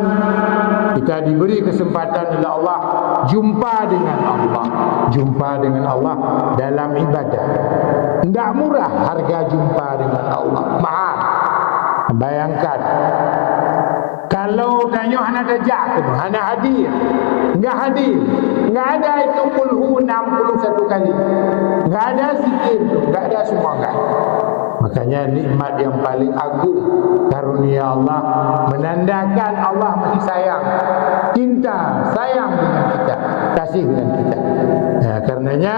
bulan kita diberi kesempatan oleh Allah jumpa dengan Allah dalam ibadah. Tidak murah harga jumpa dengan Allah, mahal. Bayangkan kalau tanya hana dajak, hana hadir, enggak hadir, enggak ada itu kulhu 61 kali, enggak ada zikir, enggak ada semua enggak. Makanya nikmat yang paling agung karunia Allah, menandakan Allah masih sayang, cinta, sayang dengan kita, kasih dengan kita. Nah, karenanya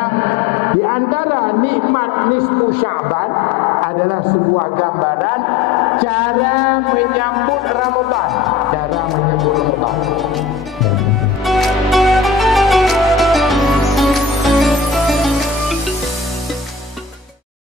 di antara nikmat nisfu Sya'ban adalah sebuah gambaran cara menyambut Ramadan, cara menyambut